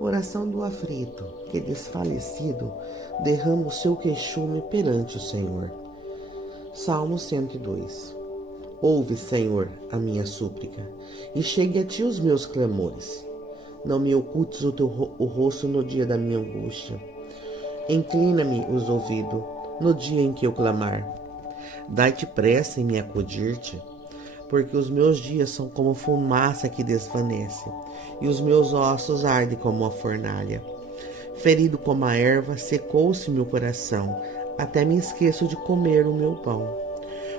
Oração do aflito, que desfalecido derrama o seu queixume perante o Senhor. Salmo 102. Ouve, Senhor, a minha súplica, e chegue a ti os meus clamores. Não me ocultes o rosto no dia da minha angústia. Inclina-me os ouvidos no dia em que eu clamar. Dai-te pressa em me acudir-te, porque os meus dias são como fumaça que desvanece, e os meus ossos ardem como a fornalha. Ferido como a erva, secou-se meu coração, até me esqueço de comer o meu pão.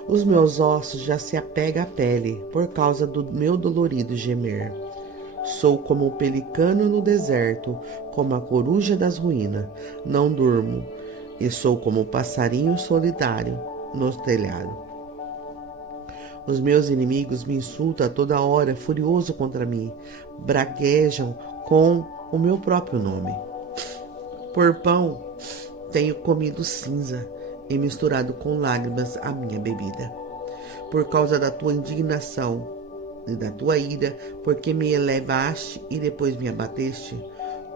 Os meus ossos já se apegam à pele, por causa do meu dolorido gemer. Sou como o pelicano no deserto, como a coruja das ruínas, não durmo, e sou como o passarinho solitário no telhado. Os meus inimigos me insultam a toda hora, furioso contra mim, braguejam com o meu próprio nome. Por pão tenho comido cinza e misturado com lágrimas a minha bebida. Por causa da tua indignação e da tua ira, porque me elevaste e depois me abateste,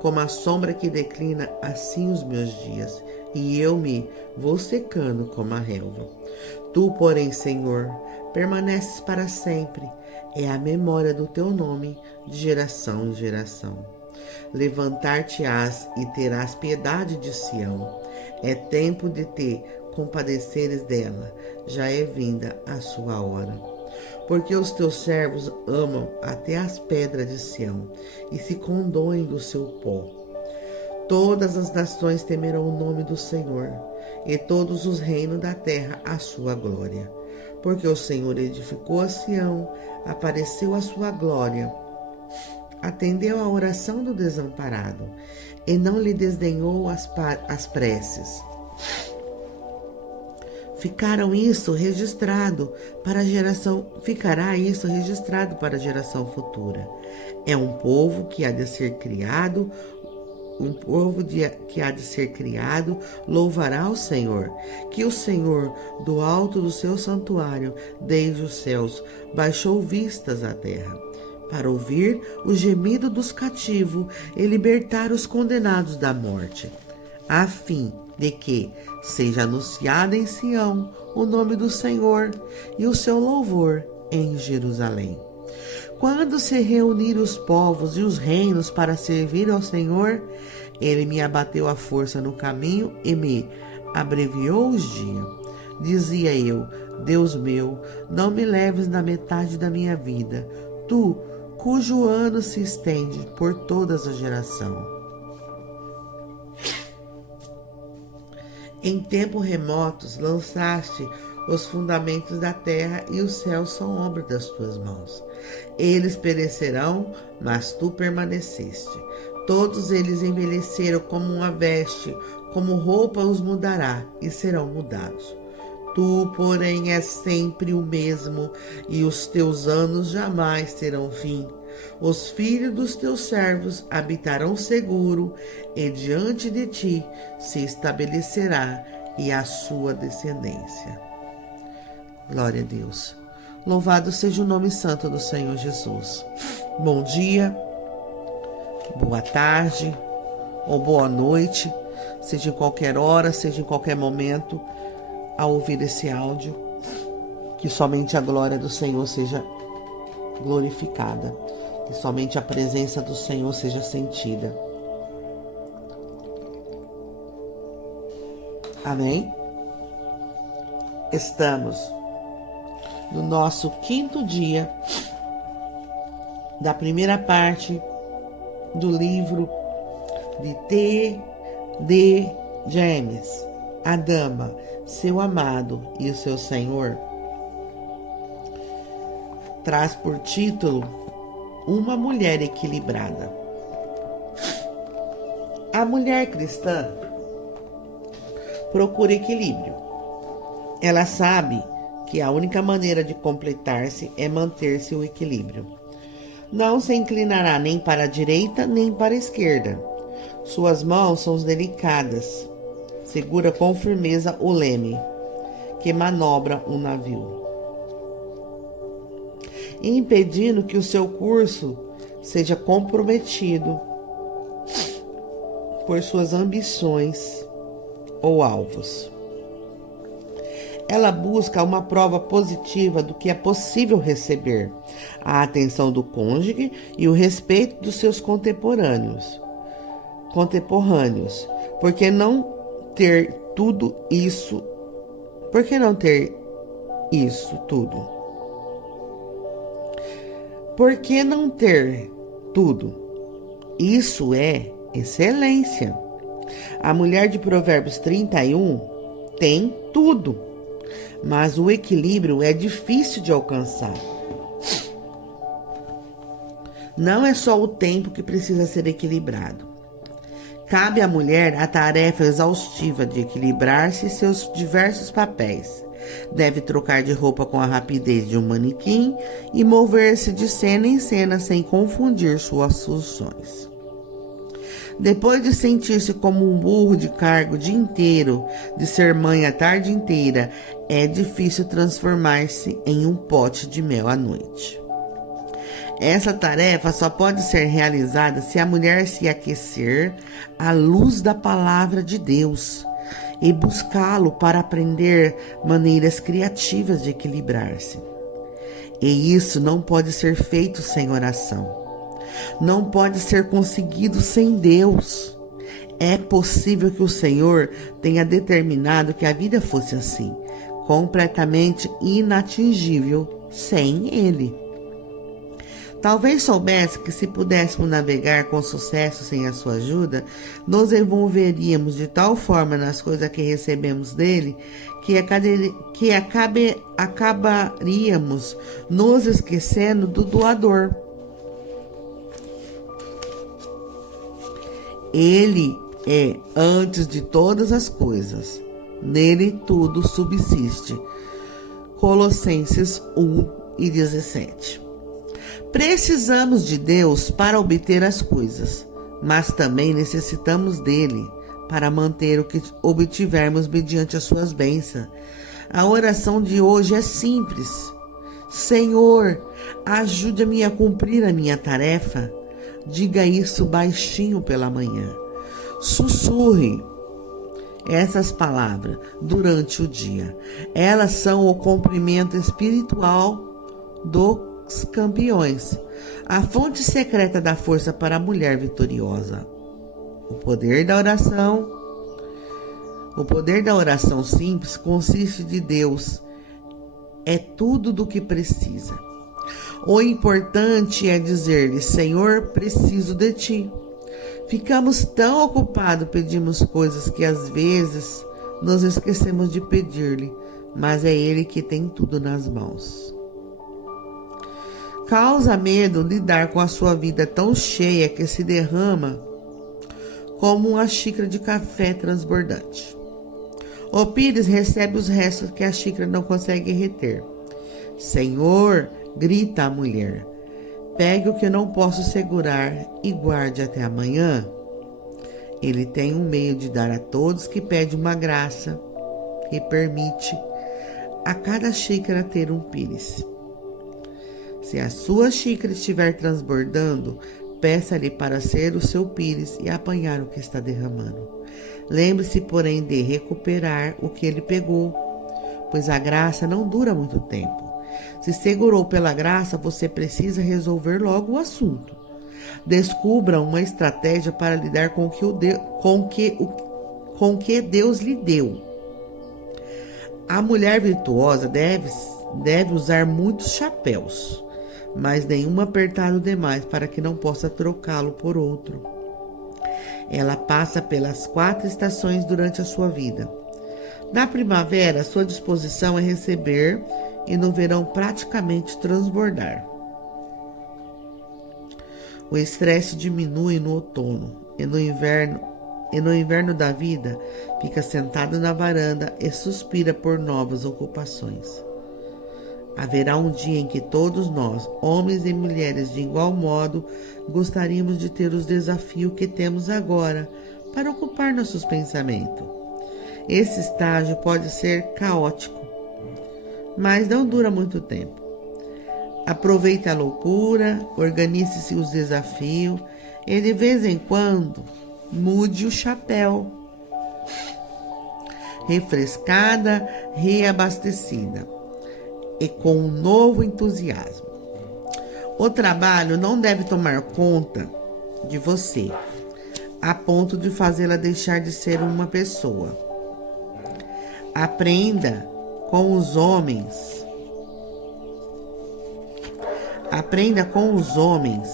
como a sombra que declina, assim os meus dias, e eu me vou secando como a relva. Tu, porém, Senhor, permaneces para sempre, é a memória do teu nome de geração em geração. Levantar-te-ás e terás piedade de Sião. É tempo de te compadeceres dela, já é vinda a sua hora. Porque os teus servos amam até as pedras de Sião e se condoem do seu pó. Todas as nações temerão o nome do Senhor, e todos os reinos da terra a sua glória. Porque o Senhor edificou a Sião, apareceu a sua glória, atendeu à oração do desamparado, e não lhe desdenhou as preces. Ficará isso registrado para a geração futura. É um povo que há de ser criado, louvará o Senhor. Que o Senhor, do alto do seu santuário, desde os céus, baixou vistas à terra, para ouvir o gemido dos cativos e libertar os condenados da morte, a fim de que seja anunciado em Sião o nome do Senhor e o seu louvor em Jerusalém. Quando se reunirem os povos e os reinos para servir ao Senhor, ele me abateu a força no caminho e me abreviou os dias. Dizia eu, Deus meu, não me leves na metade da minha vida, tu, cujo ano se estende por todas as gerações. Em tempos remotos lançaste os fundamentos da terra, e os céus são obra das tuas mãos. Eles perecerão, mas tu permaneceste. Todos eles envelheceram como uma veste, como roupa os mudará, e serão mudados. Tu, porém, és sempre o mesmo, e os teus anos jamais terão fim. Os filhos dos teus servos habitarão seguro, e diante de ti se estabelecerá e a sua descendência. Glória a Deus. Louvado seja o nome santo do Senhor Jesus. Bom dia, boa tarde ou boa noite, seja em qualquer hora, seja em qualquer momento, ao ouvir esse áudio, que somente a glória do Senhor seja glorificada, que somente a presença do Senhor seja sentida. Amém? Estamos no nosso 5º dia da primeira parte do livro de T.D. James, A Dama, Seu Amado e o Seu Senhor. Traz por título Uma Mulher Equilibrada. A mulher cristã procura equilíbrio. Ela sabe que a única maneira de completar-se é manter-se o equilíbrio. Não se inclinará nem para a direita nem para a esquerda. Suas mãos são delicadas. Segura com firmeza o leme que manobra um navio, impedindo que o seu curso seja comprometido por suas ambições ou alvos. Ela busca uma prova positiva do que é possível receber, a atenção do cônjuge e o respeito dos seus contemporâneos. Por que não ter tudo isso? Por que não ter isso tudo? Por que não ter tudo? Isso é excelência. A mulher de Provérbios 31 tem tudo, mas o equilíbrio é difícil de alcançar. Não é só o tempo que precisa ser equilibrado. Cabe à mulher a tarefa exaustiva de equilibrar-se seus diversos papéis. Deve trocar de roupa com a rapidez de um manequim e mover-se de cena em cena sem confundir suas funções. Depois de sentir-se como um burro de carga o dia inteiro, de ser mãe a tarde inteira, é difícil transformar-se em um pote de mel à noite. Essa tarefa só pode ser realizada se a mulher se aquecer à luz da palavra de Deus e buscá-lo para aprender maneiras criativas de equilibrar-se. E isso não pode ser feito sem oração. Não pode ser conseguido sem Deus. É possível que o Senhor tenha determinado que a vida fosse assim, completamente inatingível sem Ele. Talvez soubesse que se pudéssemos navegar com sucesso sem a sua ajuda, nos envolveríamos de tal forma nas coisas que recebemos dele, que acabaríamos nos esquecendo do doador. Ele é antes de todas as coisas. Nele tudo subsiste. Colossenses 1:17. Precisamos de Deus para obter as coisas, mas também necessitamos dele para manter o que obtivermos mediante as suas bênçãos. A oração de hoje é simples. Senhor, ajude-me a cumprir a minha tarefa. Diga isso baixinho pela manhã. Sussurre essas palavras durante o dia. Elas são o comprimento espiritual dos campeões, a fonte secreta da força para a mulher vitoriosa. O poder da oração simples consiste de Deus. É tudo do que precisa. O importante é dizer-lhe: Senhor, preciso de ti. Ficamos tão ocupados, pedimos coisas que às vezes nos esquecemos de pedir-lhe, mas é Ele que tem tudo nas mãos. Causa medo lidar com a sua vida tão cheia que se derrama como uma xícara de café transbordante. O pires recebe os restos que a xícara não consegue reter. Senhor, grita a mulher, pegue o que não posso segurar e guarde até amanhã. Ele tem um meio de dar a todos que pede uma graça e permite a cada xícara ter um pires. Se a sua xícara estiver transbordando, peça-lhe para ser o seu pires e apanhar o que está derramando. Lembre-se, porém, de recuperar o que ele pegou, pois a graça não dura muito tempo. Se segurou pela graça, você precisa resolver logo o assunto. Descubra uma estratégia para lidar com o que Deus lhe deu. A mulher virtuosa deve usar muitos chapéus, mas nenhum apertado demais para que não possa trocá-lo por outro. Ela passa pelas 4 estações durante a sua vida. Na primavera, sua disposição é receber e no verão praticamente transbordar. O estresse diminui no outono e no inverno da vida fica sentada na varanda e suspira por novas ocupações. Haverá um dia em que todos nós, homens e mulheres de igual modo, gostaríamos de ter os desafios que temos agora para ocupar nossos pensamentos. Esse estágio pode ser caótico, mas não dura muito tempo. Aproveite a loucura, organize-se os desafios e de vez em quando mude o chapéu. Refrescada, reabastecida e com um novo entusiasmo. O trabalho não deve tomar conta de você, a ponto de fazê-la deixar de ser uma pessoa. Aprenda com os homens. Aprenda com os homens.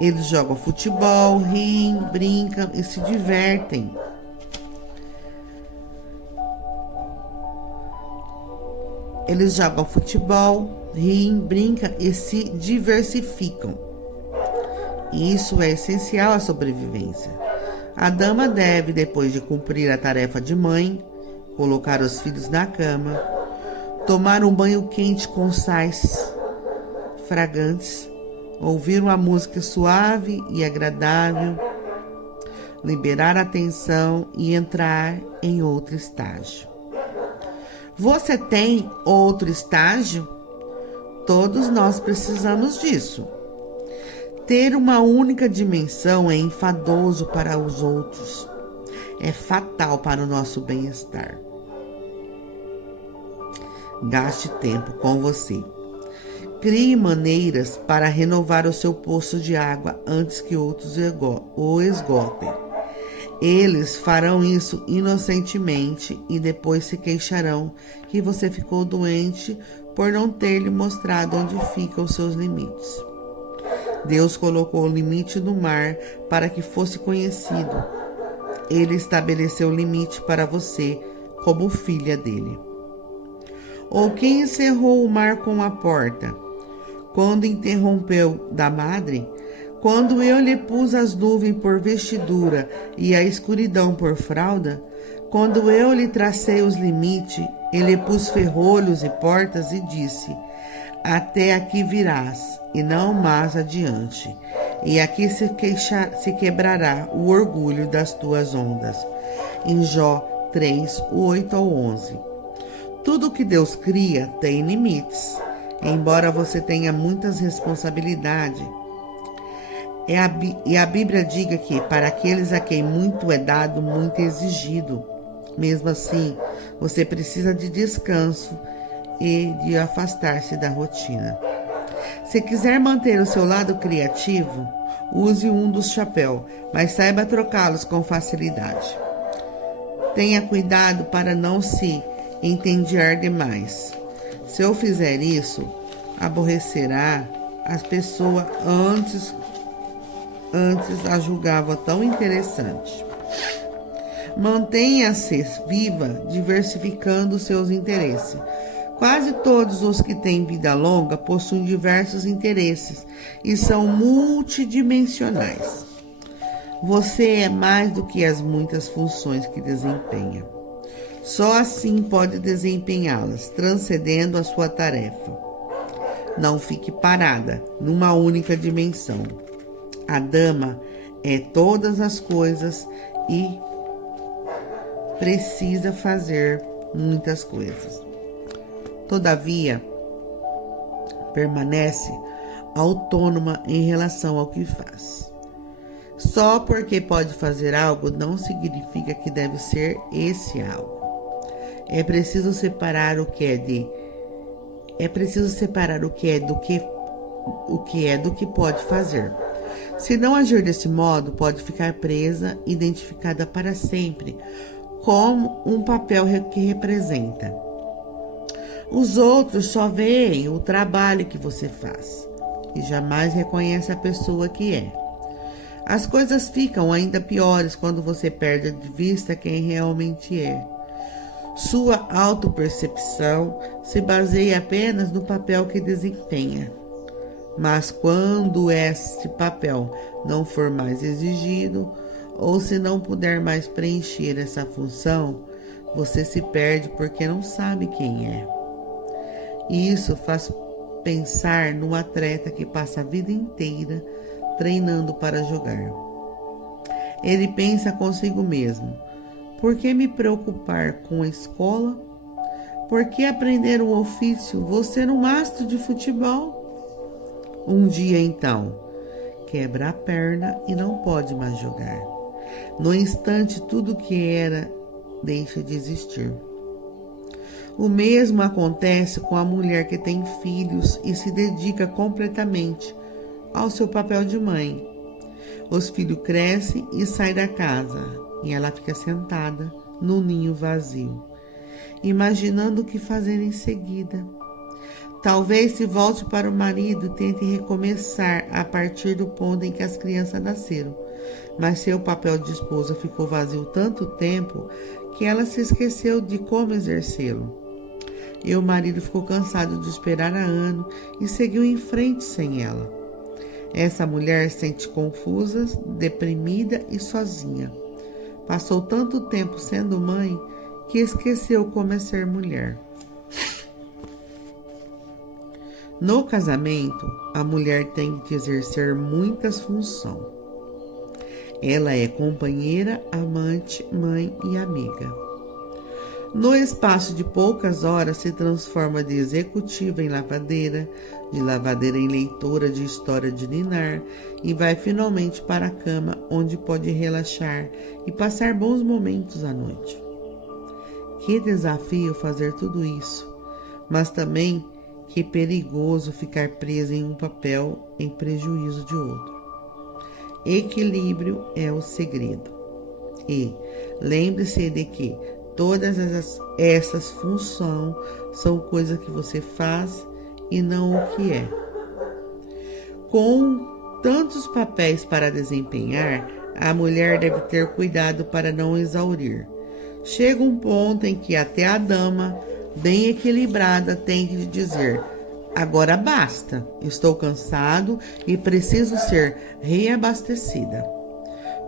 Eles jogam futebol, riem, brincam e se divertem. Eles jogam futebol, riem, brincam e se diversificam. Isso é essencial à sobrevivência. A dama deve, depois de cumprir a tarefa de mãe, colocar os filhos na cama, tomar um banho quente com sais fragantes, ouvir uma música suave e agradável, liberar a tensão e entrar em outro estágio. Você tem outro estágio? Todos nós precisamos disso. Ter uma única dimensão é enfadoso para os outros. É fatal para o nosso bem-estar. Gaste tempo com você. Crie maneiras para renovar o seu poço de água antes que outros o esgotem. Eles farão isso inocentemente e depois se queixarão que você ficou doente por não ter lhe mostrado onde ficam os seus limites. Deus colocou o limite no mar para que fosse conhecido. Ele estabeleceu o limite para você como filha dele. Ou quem encerrou o mar com a porta? Quando interrompeu da madre? Quando eu lhe pus as nuvens por vestidura e a escuridão por fralda? Quando eu lhe tracei os limites e lhe pus ferrolhos e portas e disse: até aqui virás, e não mais adiante. E aqui se quebrará o orgulho das tuas ondas. Em Jó 3, 8 ao 11. Tudo que Deus cria tem limites. Embora você tenha muitas responsabilidades, e a Bíblia diga que para aqueles a quem muito é dado, muito é exigido. Mesmo assim, você precisa de descanso e de afastar-se da rotina. Se quiser manter o seu lado criativo, use um dos chapéus, mas saiba trocá-los com facilidade. Tenha cuidado para não se entediar demais. Se eu fizer isso, aborrecerá as pessoas antes a julgava tão interessante. Mantenha-se viva, diversificando seus interesses. Quase todos os que têm vida longa possuem diversos interesses e são multidimensionais. Você é mais do que as muitas funções que desempenha. Só assim pode desempenhá-las, transcendendo a sua tarefa. Não fique parada numa única dimensão. A dama é todas as coisas e precisa fazer muitas coisas. Todavia, permanece autônoma em relação ao que faz. Só porque pode fazer algo não significa que deve ser esse algo. É preciso separar o que é do que pode fazer. Se não agir desse modo, pode ficar presa, identificada para sempre, como um papel que representa. Os outros só veem o trabalho que você faz e jamais reconhecem a pessoa que é. As coisas ficam ainda piores quando você perde de vista quem realmente é. Sua autopercepção se baseia apenas no papel que desempenha. Mas quando este papel não for mais exigido, ou se não puder mais preencher essa função, você se perde porque não sabe quem é. Isso faz pensar num atleta que passa a vida inteira treinando para jogar. Ele pensa consigo mesmo: por que me preocupar com a escola? Por que aprender um ofício? Vou ser um astro de futebol. Um dia, então, quebra a perna e não pode mais jogar. No instante, tudo que era deixa de existir. O mesmo acontece com a mulher que tem filhos e se dedica completamente ao seu papel de mãe. Os filhos crescem e saem da casa e ela fica sentada no ninho vazio, imaginando o que fazer em seguida. Talvez se volte para o marido e tente recomeçar a partir do ponto em que as crianças nasceram, mas seu papel de esposa ficou vazio tanto tempo que ela se esqueceu de como exercê-lo. E o marido ficou cansado de esperar há anos e seguiu em frente sem ela. Essa mulher se sente confusa, deprimida e sozinha. Passou tanto tempo sendo mãe que esqueceu como é ser mulher. No casamento, a mulher tem que exercer muitas funções. Ela é companheira, amante, mãe e amiga. No espaço de poucas horas, se transforma de executiva em lavadeira, de lavadeira em leitora de história de ninar e vai finalmente para a cama, onde pode relaxar e passar bons momentos à noite. Que desafio fazer tudo isso, mas também que perigoso ficar presa em um papel em prejuízo de outro. Equilíbrio é o segredo. E lembre-se de que todas essas funções são coisas que você faz e não o que é. Com tantos papéis para desempenhar, a mulher deve ter cuidado para não exaurir. Chega um ponto em que até a dama, bem equilibrada, tem que dizer: agora basta, estou cansado e preciso ser reabastecida.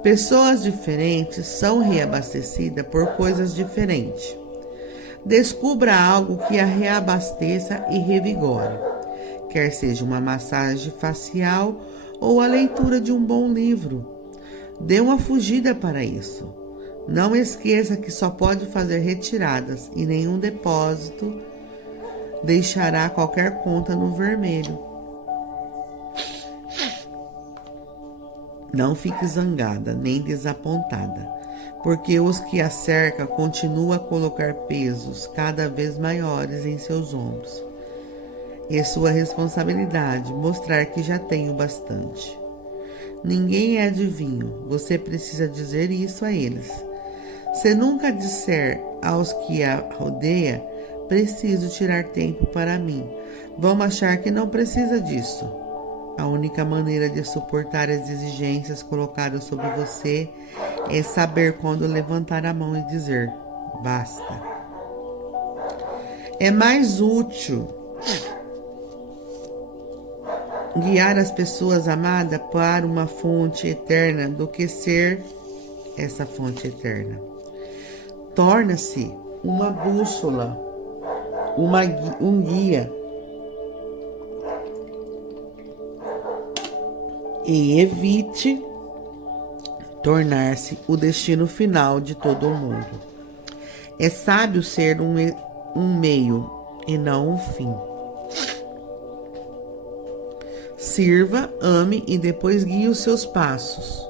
Pessoas diferentes são reabastecidas por coisas diferentes. Descubra algo que a reabasteça e revigore, quer seja uma massagem facial ou a leitura de um bom livro. Dê uma fugida para isso. Não esqueça que só pode fazer retiradas e nenhum depósito deixará qualquer conta no vermelho. Não fique zangada nem desapontada, porque os que a cercam continuam a colocar pesos cada vez maiores em seus ombros. É sua responsabilidade mostrar que já tem o bastante. Ninguém é adivinho, você precisa dizer isso a eles. Se nunca disser aos que a rodeia, preciso tirar tempo para mim, vão achar que não precisa disso. A única maneira de suportar as exigências colocadas sobre você é saber quando levantar a mão e dizer: basta. É mais útil guiar as pessoas amadas para uma fonte eterna do que ser essa fonte eterna. Torna-se uma bússola, um guia, e evite tornar-se o destino final de todo mundo. É sábio ser um meio e não um fim. Sirva, ame e depois guie os seus passos.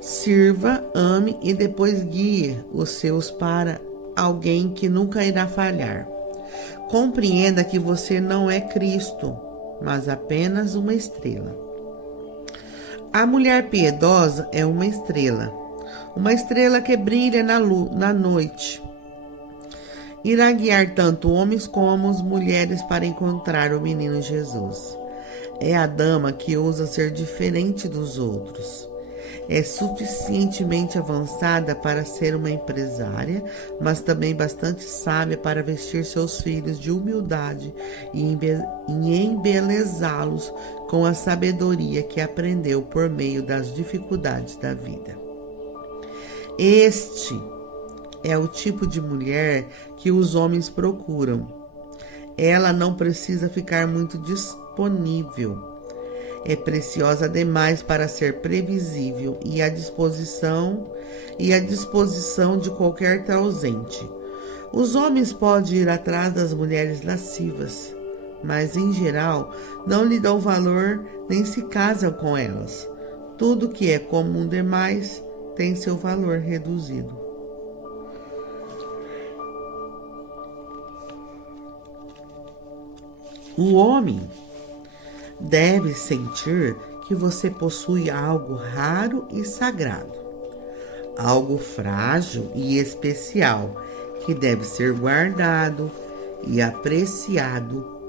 Sirva, ame e depois guie os seus para alguém que nunca irá falhar. Compreenda que você não é Cristo, mas apenas uma estrela. A mulher piedosa é uma estrela que brilha na noite. Irá guiar tanto homens como as mulheres para encontrar o menino Jesus. É a dama que ousa ser diferente dos outros. É suficientemente avançada para ser uma empresária, mas também bastante sábia para vestir seus filhos de humildade e embelezá-los com a sabedoria que aprendeu por meio das dificuldades da vida. Este é o tipo de mulher que os homens procuram. Ela não precisa ficar muito disponível. É preciosa demais para ser previsível e à disposição de qualquer ausente. Os homens podem ir atrás das mulheres lascivas, mas em geral não lhe dão valor nem se casam com elas. Tudo que é comum demais tem seu valor reduzido. O homem deve sentir que você possui algo raro e sagrado, algo frágil e especial que deve ser guardado e apreciado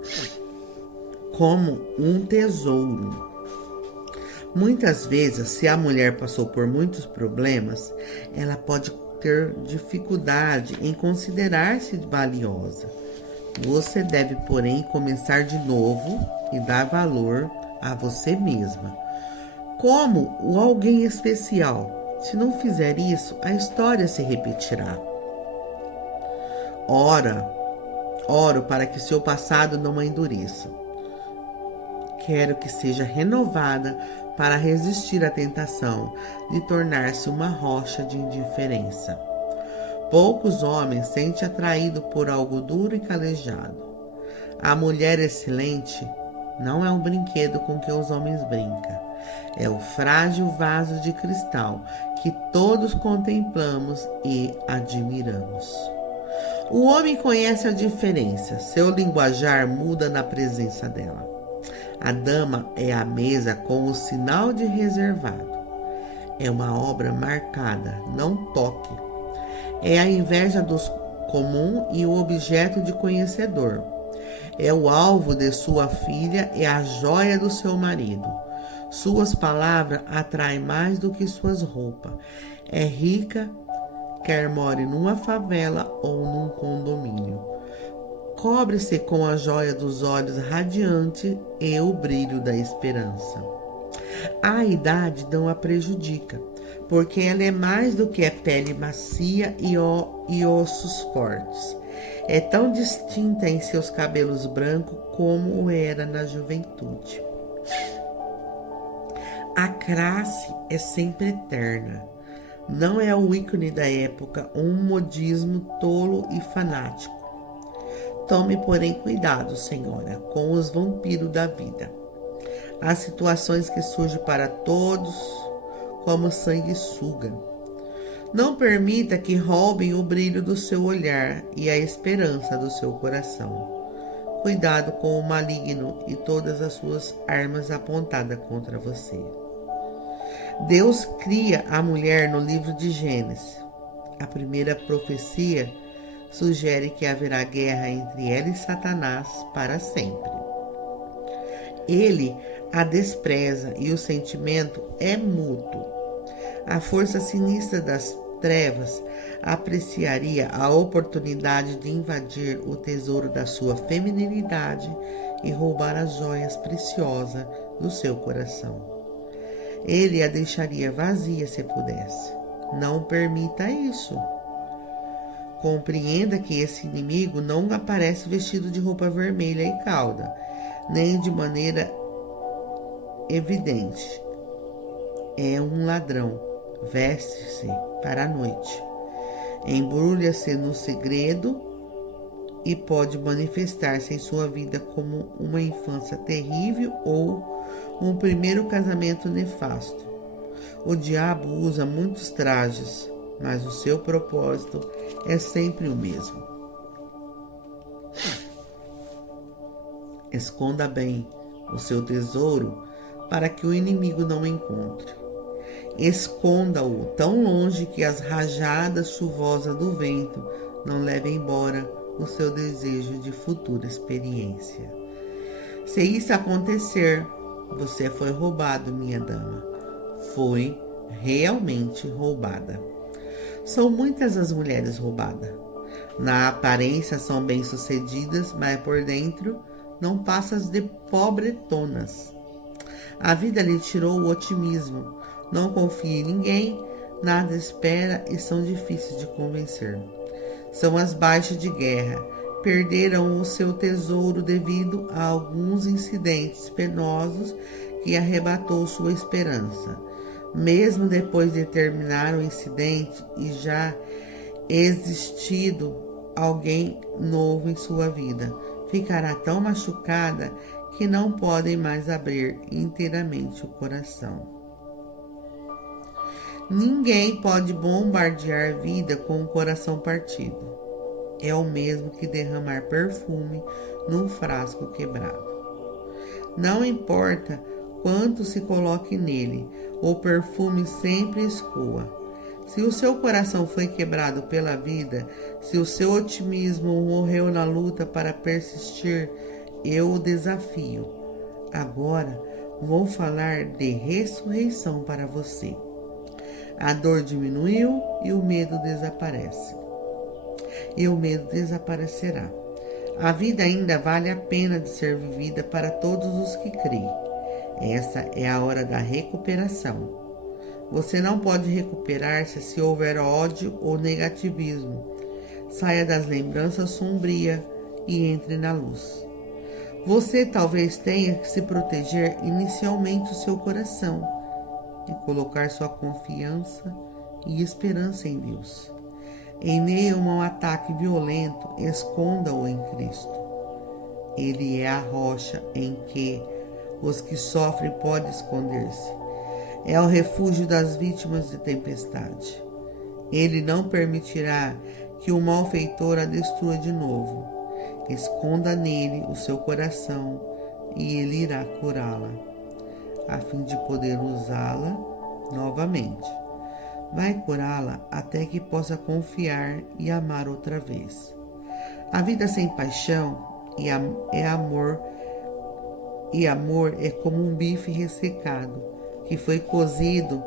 como um tesouro. Muitas vezes, se a mulher passou por muitos problemas, ela pode ter dificuldade em considerar-se valiosa. Você deve, porém, começar de novo e dar valor a você mesma, como o alguém especial. Se não fizer isso, a história se repetirá. Oro para que seu passado não a endureça. Quero que seja renovada para resistir à tentação de tornar-se uma rocha de indiferença. Poucos homens se sentem atraídos por algo duro e calejado. A mulher excelente não é um brinquedo com que os homens brincam. É o frágil vaso de cristal que todos contemplamos e admiramos. O homem conhece a diferença. Seu linguajar muda na presença dela. A dama é a mesa com o sinal de reservado. É uma obra marcada, não toque. É a inveja dos comum e o objeto de conhecedor. É o alvo de sua filha e a joia do seu marido. Suas palavras atraem mais do que suas roupas. É rica, quer more numa favela ou num condomínio. Cobre-se com a joia dos olhos radiante e o brilho da esperança. A idade não a prejudica, porque ela é mais do que a pele macia e ossos fortes. É tão distinta em seus cabelos brancos como o era na juventude. A classe é sempre eterna. Não é o ícone da época, um modismo tolo e fanático. Tome, porém, cuidado, senhora, com os vampiros da vida. Há situações que surgem para todos como sanguessuga. Não permita que roubem o brilho do seu olhar e a esperança do seu coração. Cuidado com o maligno e todas as suas armas apontadas contra você. Deus cria a mulher no livro de Gênesis. A primeira profecia sugere que haverá guerra entre ela e Satanás para sempre. Ele a despreza e o sentimento é mútuo. A força sinistra das trevas apreciaria a oportunidade de invadir o tesouro da sua feminilidade e roubar as joias preciosas do seu coração. Ele a deixaria vazia se pudesse. Não permita isso. Compreenda que esse inimigo não aparece vestido de roupa vermelha e cauda, nem de maneira evidente. É um ladrão. Veste-se para a noite. Embrulha-se no segredo e pode manifestar-se em sua vida como uma infância terrível ou um primeiro casamento nefasto. O diabo usa muitos trajes, mas o seu propósito é sempre o mesmo. Esconda bem o seu tesouro para que o inimigo não o encontre. Esconda-o tão longe que as rajadas chuvosas do vento não levem embora o seu desejo de futura experiência. Se isso acontecer, você foi roubado, minha dama. Foi realmente roubada. São muitas as mulheres roubadas. Na aparência são bem-sucedidas, mas por dentro não passam de pobretonas. A vida lhe tirou o otimismo. Não confia em ninguém, nada espera e são difíceis de convencer. São as baixas de guerra. Perderam o seu tesouro devido a alguns incidentes penosos que arrebatou sua esperança. Mesmo depois de terminar o incidente e já existido alguém novo em sua vida, ficará tão machucada que não podem mais abrir inteiramente o coração. Ninguém pode bombardear a vida com o coração partido. É o mesmo que derramar perfume num frasco quebrado. Não importa quanto se coloque nele, o perfume sempre escoa. Se o seu coração foi quebrado pela vida, se o seu otimismo morreu na luta para persistir, eu o desafio. Agora vou falar de ressurreição para você. A dor diminuiu e o medo desaparece. E o medo desaparecerá. A vida ainda vale a pena de ser vivida para todos os que creem. Essa é a hora da recuperação. Você não pode recuperar-se se houver ódio ou negativismo. Saia das lembranças sombrias e entre na luz. Você talvez tenha que se proteger inicialmente o seu coração e colocar sua confiança e esperança em Deus. Em meio a um ataque violento, esconda-o em Cristo. Ele é a rocha em que os que sofrem podem esconder-se. É o refúgio das vítimas de tempestade. Ele não permitirá que o malfeitor a destrua de novo. Esconda nele o seu coração e ele irá curá-la, a fim de poder usá-la novamente. Vai curá-la até que possa confiar e amar outra vez. A vida sem paixão é amor, e amor é como um bife ressecado que foi cozido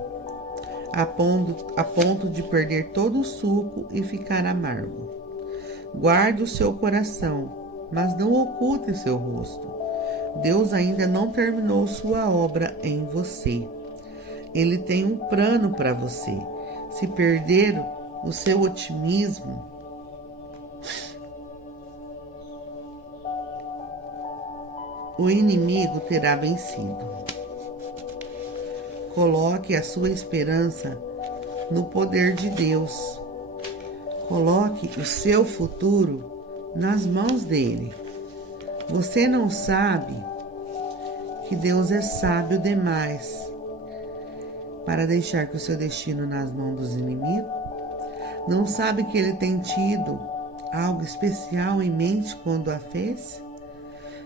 a ponto de perder todo o suco e ficar amargo. Guarde o seu coração, mas não oculte seu rosto. Deus ainda não terminou sua obra em você. Ele tem um plano para você. Se perder o seu otimismo, o inimigo terá vencido. Coloque a sua esperança no poder de Deus. Coloque o seu futuro nas mãos dele. Você não sabe que Deus é sábio demais para deixar que o seu destino nas mãos dos inimigos? Não sabe que ele tem tido algo especial em mente quando a fez?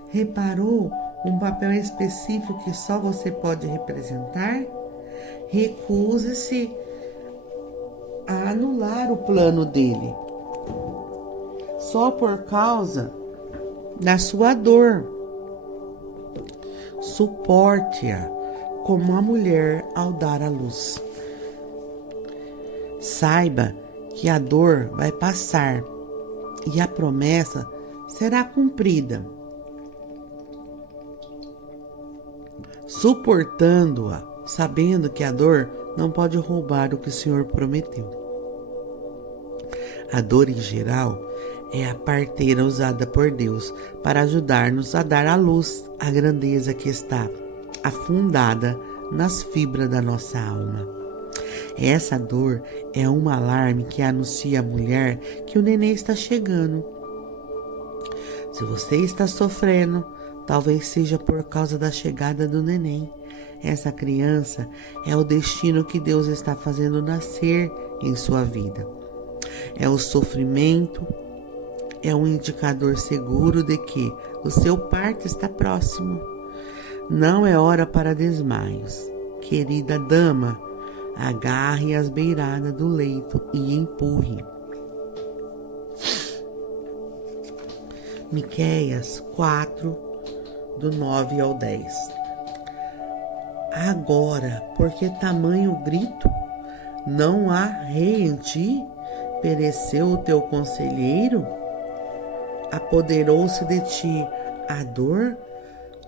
Reparou um papel específico que só você pode representar? Recuse-se a anular o plano dele só por causa da sua dor. Suporte-a como a mulher ao dar à luz. Saiba que a dor vai passar e a promessa será cumprida. Suportando-a, sabendo que a dor não pode roubar o que o Senhor prometeu. A dor, em geral, é a parteira usada por Deus para ajudar-nos a dar à luz a grandeza que está afundada nas fibras da nossa alma. Essa dor é um alarme que anuncia à mulher que o neném está chegando. Se você está sofrendo, talvez seja por causa da chegada do neném. Essa criança é o destino que Deus está fazendo nascer em sua vida. É o sofrimento, é um indicador seguro de que o seu parto está próximo. Não é hora para desmaios. Querida dama, agarre as beiradas do leito e empurre. Miqueias 4, do 9 ao 10. Agora, por que tamanho grito? Não há rei em ti? Pereceu o teu conselheiro? Apoderou-se de ti a dor,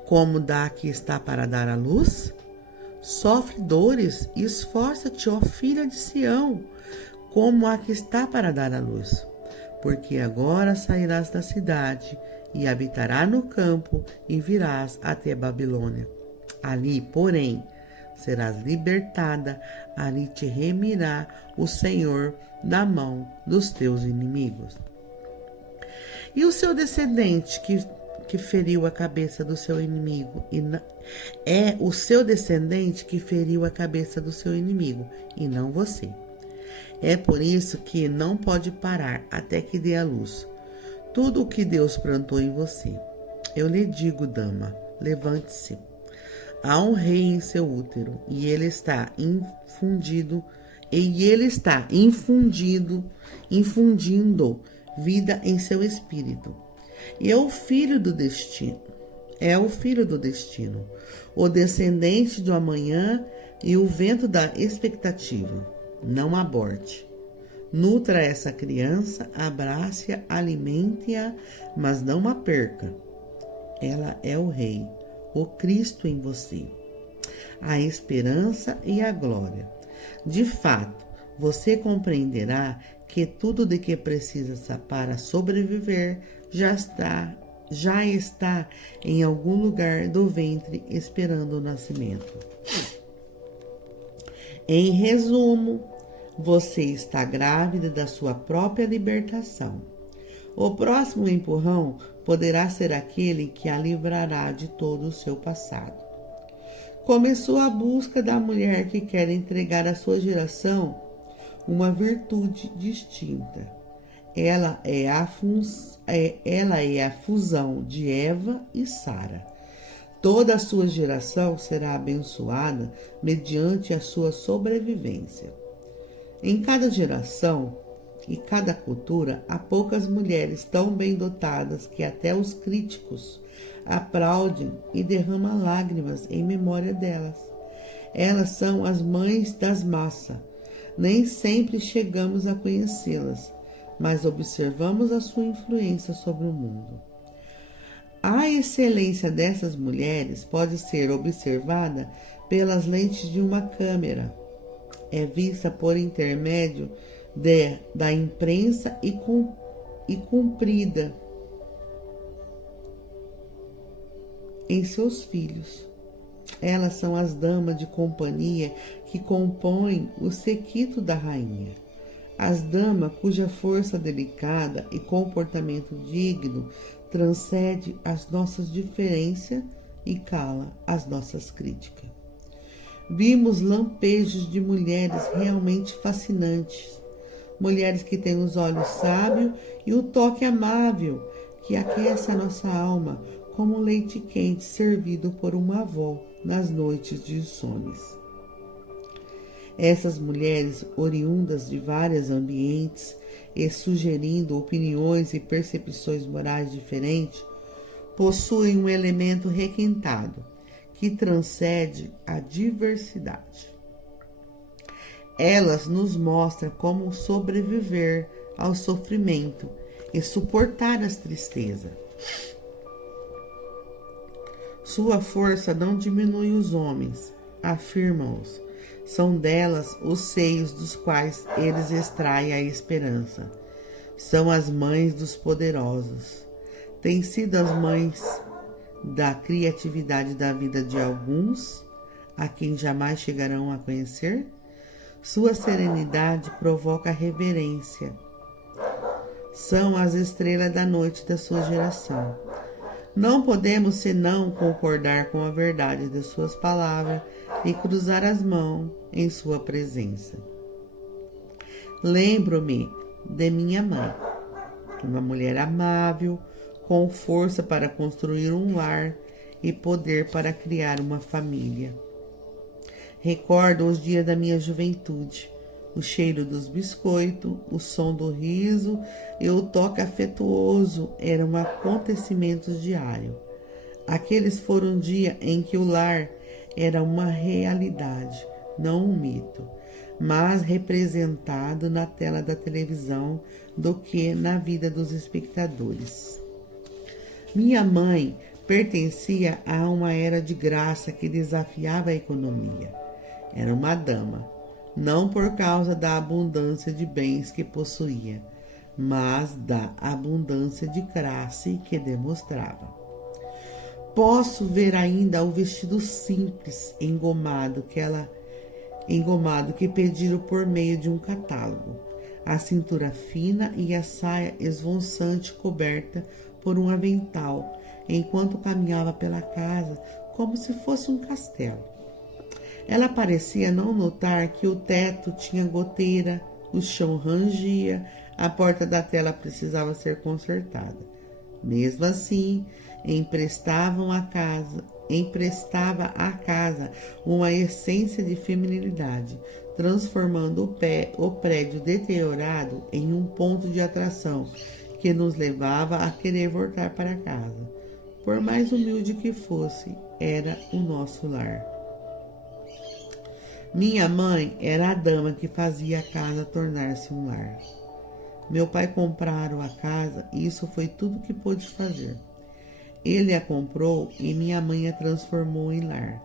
como da que está para dar à luz? Sofre dores e esforça-te, ó filha de Sião, como a que está para dar à luz. Porque agora sairás da cidade e habitarás no campo e virás até a Babilônia. Ali, porém, serás libertada, ali te remirá o Senhor da mão dos teus inimigos. E o seu descendente que feriu a cabeça do seu inimigo é o seu descendente que feriu a cabeça do seu inimigo e não você. É por isso que não pode parar até que dê a luz tudo o que Deus plantou em você. Eu lhe digo, dama, levante-se. Há um rei em seu útero e ele está infundindo vida em seu espírito. E é o filho do destino. O descendente do amanhã e o vento da expectativa. Não aborte. Nutra essa criança, abrace-a, alimente-a, mas não a perca. Ela é o Rei, o Cristo em você, a esperança e a glória. De fato, você compreenderá que tudo de que precisa para sobreviver já está em algum lugar do ventre esperando o nascimento. Em resumo, você está grávida da sua própria libertação. O próximo empurrão poderá ser aquele que a livrará de todo o seu passado. Começou a busca da mulher que quer entregar à sua geração uma virtude distinta. Ela é a fusão de Eva e Sara. Toda a sua geração será abençoada mediante a sua sobrevivência. Em cada geração e cada cultura, há poucas mulheres tão bem dotadas que até os críticos aplaudem e derramam lágrimas em memória delas. Elas são as mães das massas. Nem sempre chegamos a conhecê-las, mas observamos a sua influência sobre o mundo. A excelência dessas mulheres pode ser observada pelas lentes de uma câmera. É vista por intermédio da imprensa e cumprida em seus filhos. Elas são as damas de companhia que compõem o séquito da rainha. As damas cuja força delicada e comportamento digno transcende as nossas diferenças e cala as nossas críticas. Vimos lampejos de mulheres realmente fascinantes, mulheres que têm os olhos sábios e o toque amável que aquece a nossa alma como um leite quente servido por uma avó nas noites de insônias. Essas mulheres, oriundas de vários ambientes e sugerindo opiniões e percepções morais diferentes, possuem um elemento requintado que transcende a diversidade. Elas nos mostram como sobreviver ao sofrimento e suportar as tristezas. Sua força não diminui os homens, afirma-os. São delas os seios dos quais eles extraem a esperança. São as mães dos poderosos. Têm sido as mães da criatividade da vida de alguns, a quem jamais chegarão a conhecer. Sua serenidade provoca reverência. São as estrelas da noite da sua geração. Não podemos senão concordar com a verdade de suas palavras e cruzar as mãos em sua presença. Lembro-me de minha mãe, uma mulher amável, com força para construir um lar e poder para criar uma família. Recordo os dias da minha juventude, o cheiro dos biscoitos, o som do riso e o toque afetuoso eram acontecimentos diários. Aqueles foram dias em que o lar era uma realidade, não um mito, mais representado na tela da televisão do que na vida dos espectadores. Minha mãe pertencia a uma era de graça que desafiava a economia. Era uma dama, não por causa da abundância de bens que possuía, mas da abundância de classe que demonstrava. Posso ver ainda o vestido simples, engomado que pediram por meio de um catálogo, a cintura fina e a saia esvoaçante coberta por um avental enquanto caminhava pela casa como se fosse um castelo. Ela parecia não notar que o teto tinha goteira, o chão rangia, a porta da tela precisava ser consertada. Mesmo assim, emprestava à casa uma essência de feminilidade, transformando o prédio deteriorado em um ponto de atração que nos levava a querer voltar para casa. Por mais humilde que fosse, era o nosso lar. Minha mãe era a dama que fazia a casa tornar-se um lar. Meu pai compraram a casa e isso foi tudo que pôde fazer. Ele a comprou e minha mãe a transformou em lar.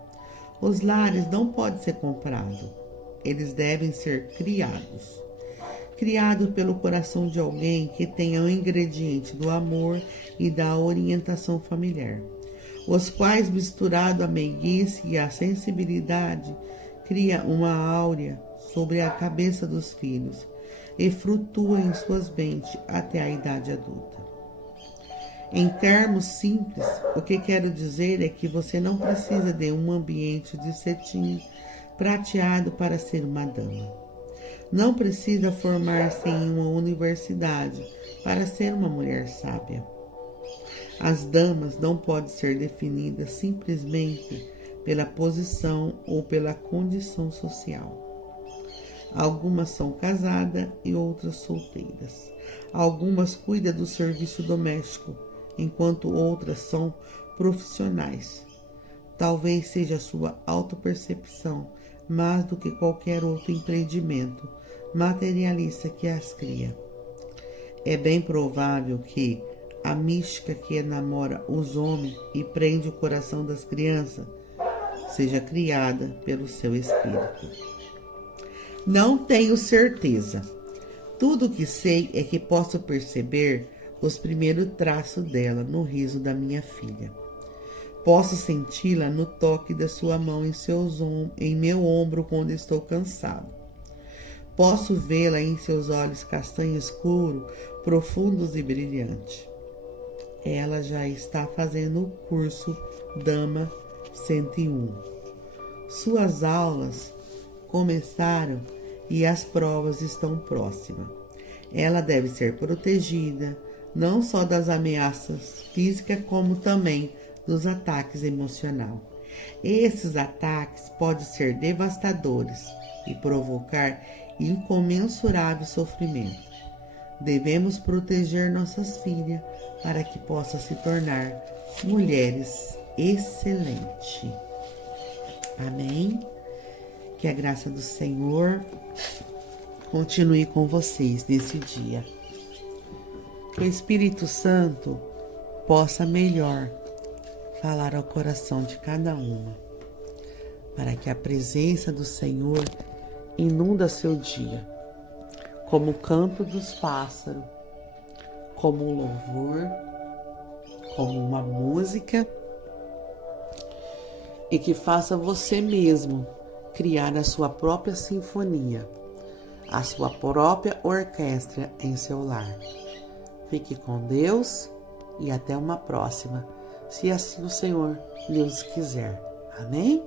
Os lares não podem ser comprados, eles devem ser criados. Criado pelo coração de alguém que tenha o ingrediente do amor e da orientação familiar, os quais, misturado a meiguice e a sensibilidade, cria uma áurea sobre a cabeça dos filhos e flutua em suas mentes até a idade adulta. Em termos simples, o que quero dizer é que você não precisa de um ambiente de cetim prateado para ser uma dama. Não precisa formar-se em uma universidade para ser uma mulher sábia. As damas não podem ser definidas simplesmente pela posição ou pela condição social. Algumas são casadas e outras solteiras. Algumas cuidam do serviço doméstico, enquanto outras são profissionais. Talvez seja a sua autopercepção, mais do que qualquer outro empreendimento materialista que as cria. É bem provável que a mística que enamora os homens e prende o coração das crianças seja criada pelo seu espírito. Não tenho certeza. Tudo o que sei é que posso perceber os primeiros traços dela no riso da minha filha. Posso senti-la no toque da sua mão em meu ombro quando estou cansado. Posso vê-la em seus olhos castanho escuro, profundos e brilhantes. Ela já está fazendo o curso Dama 101. Suas aulas começaram e as provas estão próximas. Ela deve ser protegida, não só das ameaças físicas, como também dos ataques emocionais. Esses ataques podem ser devastadores e provocar incomensurável sofrimento. Devemos proteger nossas filhas para que possam se tornar mulheres excelentes. Amém? Que a graça do Senhor continue com vocês nesse dia. Que o Espírito Santo possa melhor falar ao coração de cada uma, para que a presença do Senhor inunda seu dia, como o canto dos pássaros, como um louvor, como uma música, e que faça você mesmo criar a sua própria sinfonia, a sua própria orquestra em seu lar. Fique com Deus e até uma próxima, se assim o Senhor Deus quiser. Amém?